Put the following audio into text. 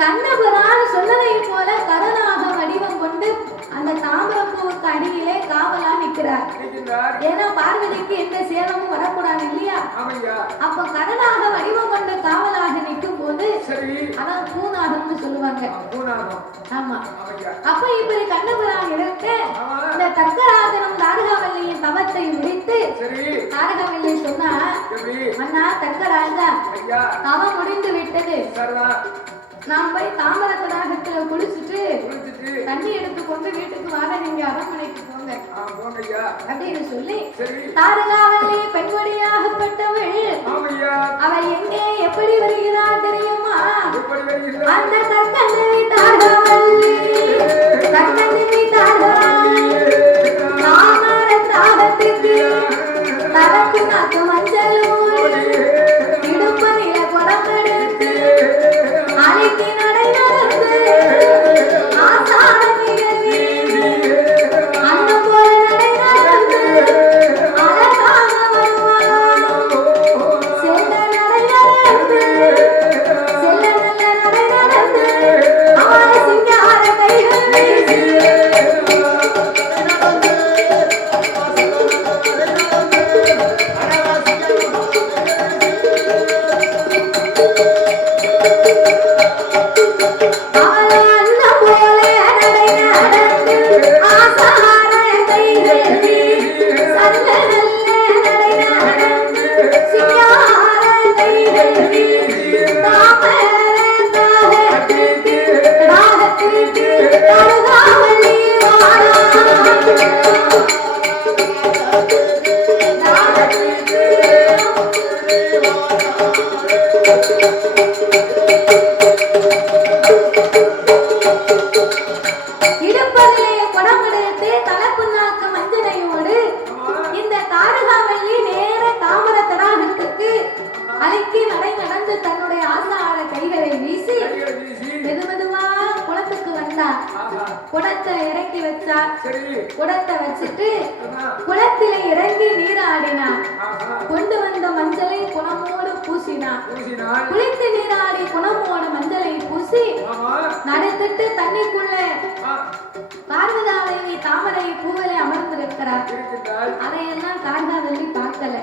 கண்ணபுரான் சொன்னதை போல கருணாக வடிவம் கொண்டு அந்த தாமரப்பூவுக்கு அடியிலே காவலா நிற்கிறார். ஏன்னா பார்வதிக்கு எந்த சேதமும் வரக்கூடாது இல்லையா? அப்ப கருணாக வடிவம் கொண்டு காவலாக நிற்கும் போது அதான் பூநாகம்னு சொல்லுவாங்க. ஆமா. அப்ப இப்படி கண்ணபுரான் இருக்க இந்த தர்க்கராஜனும் தாரகாவல்லியின் தவத்தை முடித்து தாரகாவல்லி சொன்னா, அண்ணா தர்க்கராஜா தவம் முடிந்து விட்டது, நான் போய் தாமர தடாகத்துல குளிச்சுட்டு தண்ணி எடுத்து கொண்டு வீட்டுக்கு வாங்க, நீங்க அரண்மனைக்கு போங்க அப்படின்னு சொல்லி தாரகாவல்லி பெண்மணியாகப்பட்டவள் அவள் எங்கே எப்படி வருகிறாள் தெரியுமா? அந்த தர்க்கநெறி தாரகாவல்லி தர்க்கநெறி தாரகாவல்லி தாமர தாகத்துக்கு தரக்கு நாக்கு மஞ்சளோடு இடுப்பதில குடம்பெடுத்து அழைக்கு நடை நடந்து ஆசார நிகழ்ச்சி அண்ணன் போல நடை நடந்து அழகாக வருவான். செல்ல நடை நடந்து செல்ல நல்ல நடை நடந்து அவள சிங்கார கைகள் வீசி குடத்தை இறக்கி வச்சார். குடத்தை வச்சுட்டு குளத்திலே இறங்கி நீராடினார். கொண்டு வந்த மஞ்சளை குணமோடு பூசினார். குளித்து நீராடி குணமோடு மஞ்சளை பூசி நடத்திட்டு தண்ணிக்குள்ள பார்வதாதேவி தாமரை பூவிலே அமர்ந்திருக்கிறார். அதையெல்லாம் தாரகாவல்லி பார்க்கல.